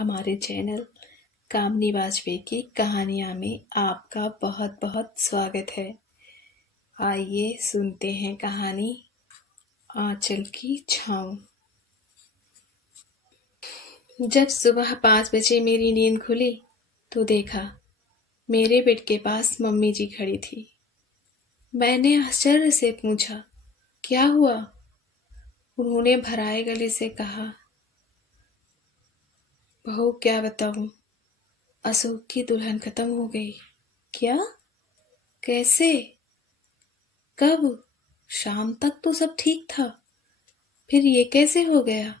हमारे चैनल कामनी वाजपेयी की कहानियाँ में आपका बहुत बहुत स्वागत है। आइए सुनते हैं कहानी आंचल की छाँव। जब सुबह 5 बजे मेरी नींद खुली तो देखा मेरे बेड के पास मम्मी जी खड़ी थी। मैंने आश्चर्य से पूछा, क्या हुआ? उन्होंने भराए गले से कहा, बहू क्या बताऊं, अशोक की दुल्हन खत्म हो गई। क्या? कैसे? कब? शाम तक तो सब ठीक था, फिर ये कैसे हो गया?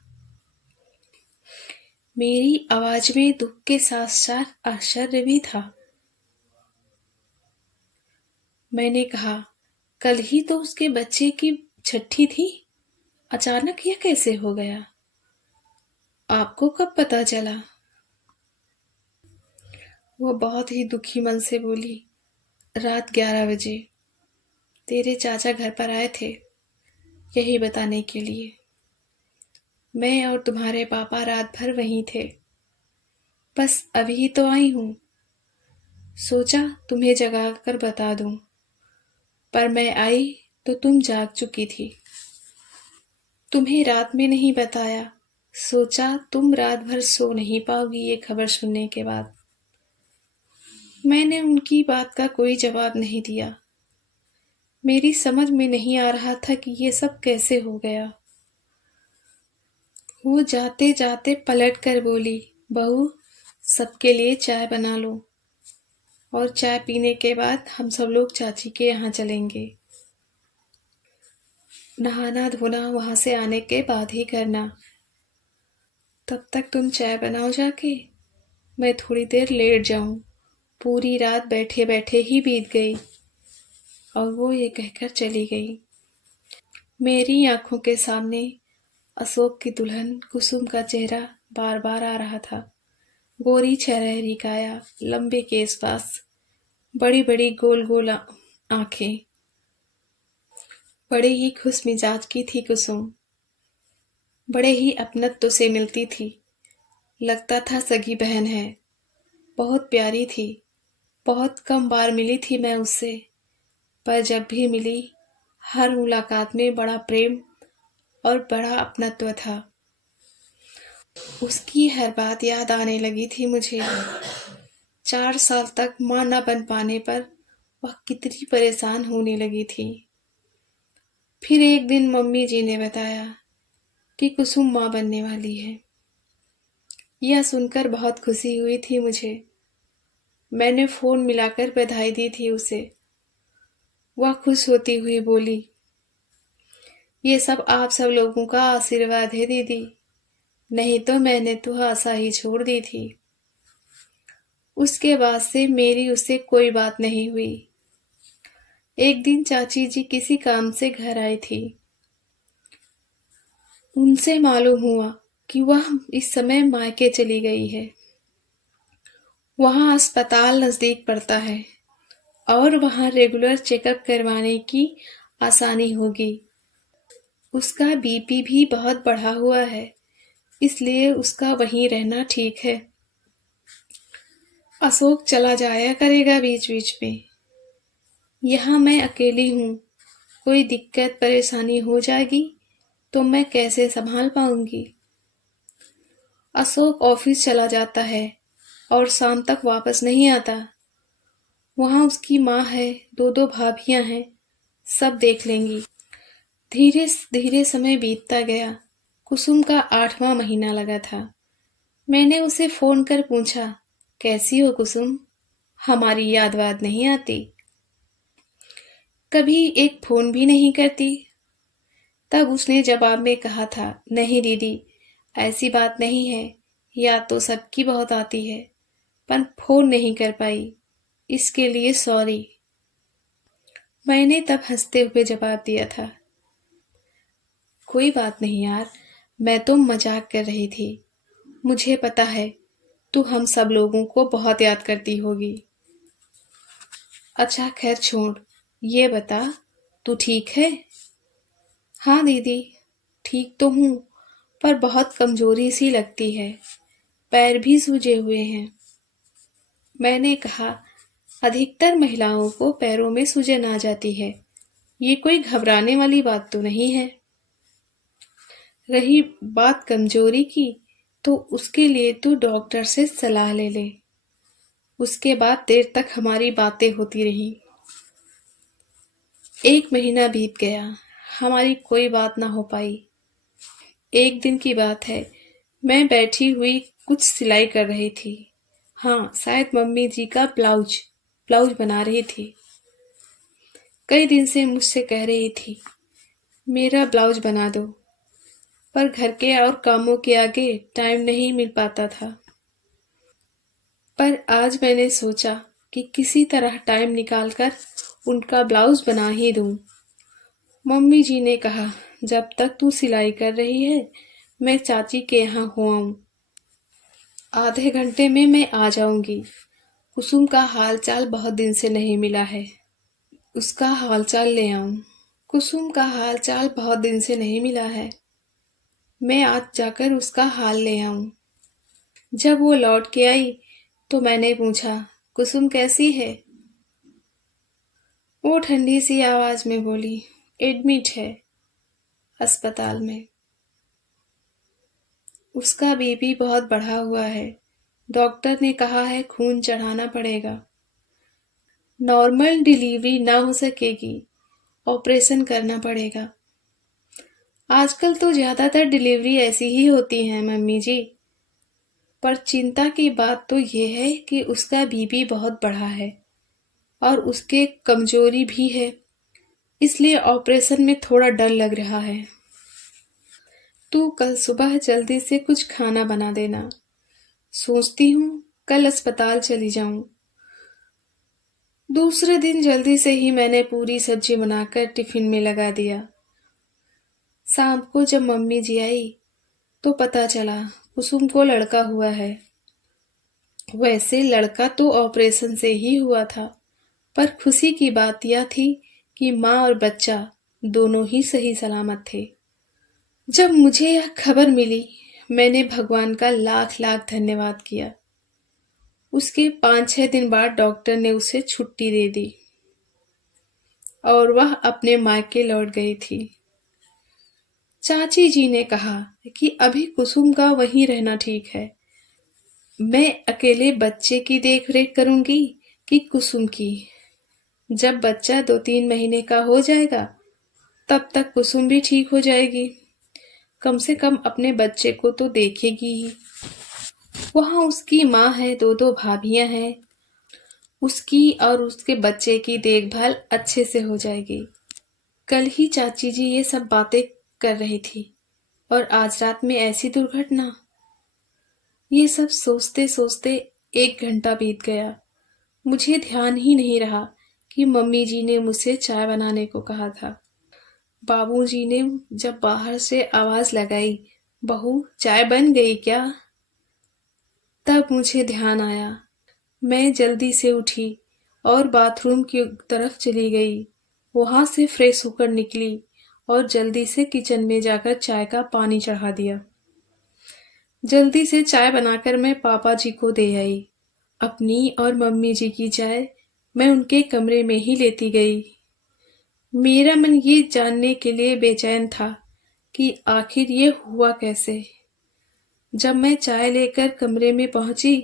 मेरी आवाज में दुख के साथ साथ आश्चर्य भी था। मैंने कहा, कल ही तो उसके बच्चे की छठी थी, अचानक यह कैसे हो गया? आपको कब पता चला? वो बहुत ही दुखी मन से बोली, रात 11 बजे तेरे चाचा घर पर आए थे यही बताने के लिए। मैं और तुम्हारे पापा रात भर वहीं थे, बस अभी तो आई हूँ। सोचा तुम्हें जगा कर बता दूं, पर मैं आई तो तुम जाग चुकी थी। तुम्हें रात में नहीं बताया, सोचा तुम रात भर सो नहीं पाओगी ये खबर सुनने के बाद। मैंने उनकी बात का कोई जवाब नहीं दिया। मेरी समझ में नहीं आ रहा था कि ये सब कैसे हो गया। वो जाते जाते पलट कर बोली, बहू सबके लिए चाय बना लो, और चाय पीने के बाद हम सब लोग चाची के यहाँ चलेंगे। नहाना धोना वहां से आने के बाद ही करना। तब तक तुम चाय बनाओ जाके, मैं थोड़ी देर लेट जाऊं। पूरी रात बैठे बैठे ही बीत गई। और वो ये कहकर चली गई। मेरी आंखों के सामने अशोक की दुल्हन कुसुम का चेहरा बार बार आ रहा था। गोरी छरहरी काया, लंबे केस बास, बड़ी बड़ी गोल गोल आंखें। बड़े ही खुश मिजाज की थी कुसुम, बड़े ही अपनत्व से मिलती थी। लगता था सगी बहन है। बहुत प्यारी थी। बहुत कम बार मिली थी मैं उससे, पर जब भी मिली हर मुलाकात में बड़ा प्रेम और बड़ा अपनत्व था। उसकी हर बात याद आने लगी थी मुझे। 4 साल तक माँ न बन पाने पर वह कितनी परेशान होने लगी थी। फिर एक दिन मम्मी जी ने बताया कि कुसुम माँ बनने वाली है। यह सुनकर बहुत खुशी हुई थी मुझे। मैंने फोन मिलाकर बधाई दी थी उसे। वह खुश होती हुई बोली, ये सब आप सब लोगों का आशीर्वाद है दीदी, नहीं तो मैंने तो आशा ही छोड़ दी थी। उसके बाद से मेरी उससे कोई बात नहीं हुई। एक दिन चाची जी किसी काम से घर आई थी। उनसे मालूम हुआ कि वह इस समय मायके चली गई है। वहां अस्पताल नजदीक पड़ता है और वहां रेगुलर चेकअप करवाने की आसानी होगी। उसका बीपी भी बहुत बढ़ा हुआ है, इसलिए उसका वहीं रहना ठीक है। अशोक चला जाया करेगा बीच बीच में। यहाँ मैं अकेली हूँ, कोई दिक्कत परेशानी हो जाएगी तो मैं कैसे संभाल पाऊंगी। अशोक ऑफिस चला जाता है और शाम तक वापस नहीं आता। वहां उसकी माँ है, दो दो भाभियां हैं, सब देख लेंगी। धीरे धीरे समय बीतता गया। कुसुम का 8वां महीना लगा था। मैंने उसे फोन कर पूछा, कैसी हो कुसुम, हमारी याद वाद नहीं आती? कभी एक फोन भी नहीं करती। तब उसने जवाब में कहा था, नहीं दीदी, ऐसी बात नहीं है, याद तो सबकी बहुत आती है, पर फोन नहीं कर पाई, इसके लिए सॉरी। मैंने तब हंसते हुए जवाब दिया था, कोई बात नहीं यार, मैं तो मजाक कर रही थी। मुझे पता है तू हम सब लोगों को बहुत याद करती होगी। अच्छा खैर छोड़, ये बता तू ठीक है? हाँ दीदी, ठीक तो हूँ, पर बहुत कमजोरी सी लगती है। पैर भी सूजे हुए हैं। मैंने कहा, अधिकतर महिलाओं को पैरों में सूजन आ जाती है, ये कोई घबराने वाली बात तो नहीं है। रही बात कमजोरी की, तो उसके लिए तू डॉक्टर से सलाह ले ले। उसके बाद देर तक हमारी बातें होती रही। 1 महीना बीत गया, हमारी कोई बात ना हो पाई। एक दिन की बात है, मैं बैठी हुई कुछ सिलाई कर रही थी। हाँ, शायद मम्मी जी का ब्लाउज ब्लाउज बना रही थी। कई दिन से मुझसे कह रही थी, मेरा ब्लाउज बना दो, पर घर के और कामों के आगे टाइम नहीं मिल पाता था। पर आज मैंने सोचा कि किसी तरह टाइम निकालकर उनका ब्लाउज बना ही दूं। मम्मी जी ने कहा, जब तक तू सिलाई कर रही है, मैं चाची के यहाँ हो आऊं। आधे घंटे में मैं आ जाऊंगी। कुसुम का हालचाल बहुत दिन से नहीं मिला है, उसका हालचाल ले आऊं। कुसुम का हालचाल बहुत दिन से नहीं मिला है, मैं आज जाकर उसका हाल ले आऊं। जब वो लौट के आई तो मैंने पूछा, कुसुम कैसी है? वो ठंडी सी आवाज में बोली, एडमिट है अस्पताल में। उसका बीपी बहुत बढ़ा हुआ है, डॉक्टर ने कहा है खून चढ़ाना पड़ेगा। नॉर्मल डिलीवरी ना हो सकेगी, ऑपरेशन करना पड़ेगा। आजकल तो ज्यादातर डिलीवरी ऐसी ही होती हैं मम्मी जी। पर चिंता की बात तो ये है कि उसका बीपी बहुत बढ़ा है और उसके कमजोरी भी है, इसलिए ऑपरेशन में थोड़ा डर लग रहा है। तू कल सुबह जल्दी से कुछ खाना बना देना। सोचती हूँ कल अस्पताल चली जाऊं। दूसरे दिन जल्दी से ही मैंने पूरी सब्जी बनाकर टिफिन में लगा दिया। शाम को जब मम्मी जी आई तो पता चला कुसुम को लड़का हुआ है। वैसे लड़का तो ऑपरेशन से ही हुआ था, पर खुशी की बात यह थी कि माँ और बच्चा दोनों ही सही सलामत थे। जब मुझे यह खबर मिली, मैंने भगवान का लाख लाख धन्यवाद किया। उसके 5-6 दिन बाद डॉक्टर ने उसे छुट्टी दे दी और वह अपने मायके लौट गई थी। चाची जी ने कहा कि अभी कुसुम का वहीं रहना ठीक है। मैं अकेले बच्चे की देख रेख करूंगी कि कुसुम की? जब बच्चा 2-3 महीने का हो जाएगा, तब तक कुसुम भी ठीक हो जाएगी। कम से कम अपने बच्चे को तो देखेगी ही। वहाँ उसकी माँ है, 2-2 भाभियां हैं। उसकी और उसके बच्चे की देखभाल अच्छे से हो जाएगी। कल ही चाची जी ये सब बातें कर रही थी और आज रात में ऐसी दुर्घटना। ये सब सोचते सोचते 1 घंटा बीत गया। मुझे ध्यान ही नहीं रहा कि मम्मी जी ने मुझसे चाय बनाने को कहा था। बाबूजी ने जब बाहर से आवाज लगाई, बहू चाय बन गई क्या? तब मुझे ध्यान आया। मैं जल्दी से उठी और बाथरूम की तरफ चली गई। वहां से फ्रेश होकर निकली और जल्दी से किचन में जाकर चाय का पानी चढ़ा दिया। जल्दी से चाय बनाकर मैं पापा जी को दे आई। अपनी और मम्मी जी की चाय मैं उनके कमरे में ही लेती गई। मेरा मन ये जानने के लिए बेचैन था कि आखिर ये हुआ कैसे। जब मैं चाय लेकर कमरे में पहुंची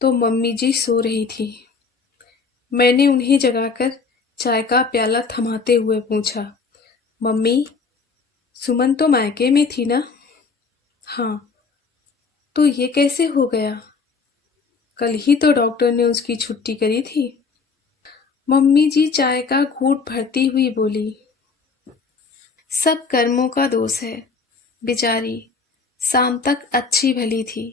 तो मम्मी जी सो रही थी। मैंने उन्हें जगाकर चाय का प्याला थमाते हुए पूछा, मम्मी, सुमन तो मायके में थी ना? हाँ। तो ये कैसे हो गया? कल ही तो डॉक्टर ने उसकी छुट्टी करी थी। मम्मी जी चाय का घूंट भरती हुई बोली, सब कर्मों का दोष है। बेचारी शाम तक अच्छी भली थी,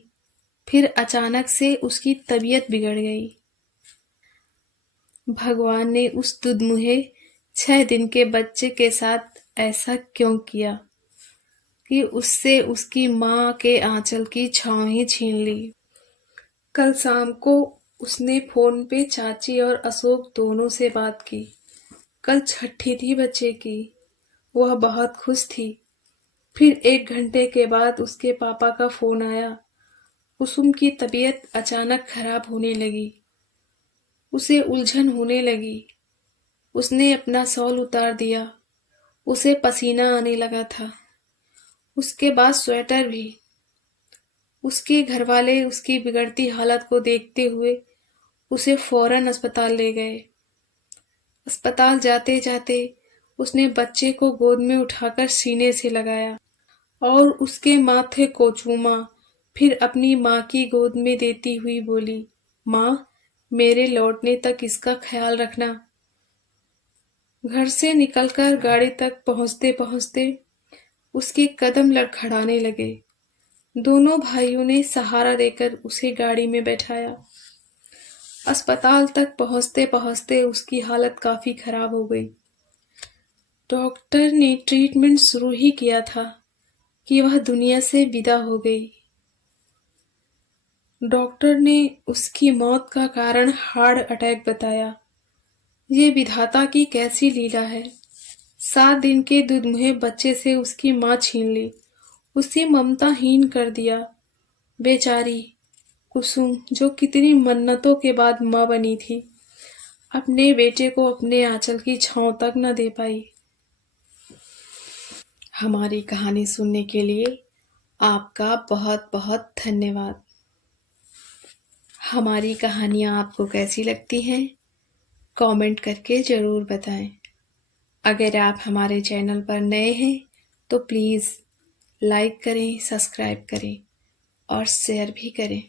फिर अचानक से उसकी तबीयत बिगड़ गई। भगवान ने उस दुधमुहे 6 दिन के बच्चे के साथ ऐसा क्यों किया कि उससे उसकी माँ के आंचल की छांव ही छीन ली। कल शाम को उसने फोन पे चाची और अशोक दोनों से बात की। कल छठी थी बच्चे की, वह बहुत खुश थी। फिर 1 घंटे के बाद उसके पापा का फोन आया कुसुम की तबीयत अचानक खराब होने लगी। उसे उलझन होने लगी। उसने अपना शॉल उतार दिया। उसे पसीना आने लगा था। उसके बाद स्वेटर भी। उसके घरवाले उसकी बिगड़ती हालत को देखते हुए उसे फौरन अस्पताल ले गए। अस्पताल जाते जाते उसने बच्चे को गोद में उठाकर सीने से लगाया और उसके माथे को चूमा। फिर अपनी माँ की गोद में देती हुई बोली, माँ, मेरे लौटने तक इसका ख्याल रखना। घर से निकलकर गाड़ी तक पहुँचते पहुँचते उसके कदम लड़खड़ाने लगे। दोनों भाइयों ने सहारा देकर उसे गाड़ी में बैठाया। अस्पताल तक पहुँचते पहुँचते उसकी हालत काफी खराब हो गई। डॉक्टर ने ट्रीटमेंट शुरू ही किया था कि वह दुनिया से विदा हो गई। डॉक्टर ने उसकी मौत का कारण हार्ट अटैक बताया। ये विधाता की कैसी लीला है। 7 दिन के दुधमुहे बच्चे से उसकी माँ छीन ली, उसे ममताहीन कर दिया। बेचारी कुसुम, जो कितनी मन्नतों के बाद माँ बनी थी, अपने बेटे को अपने आंचल की छांव तक न दे पाई। हमारी कहानी सुनने के लिए आपका बहुत बहुत धन्यवाद। हमारी कहानियाँ आपको कैसी लगती हैं? कमेंट करके ज़रूर बताएं। अगर आप हमारे चैनल पर नए हैं तो प्लीज़ लाइक करें, सब्सक्राइब करें और शेयर भी करें।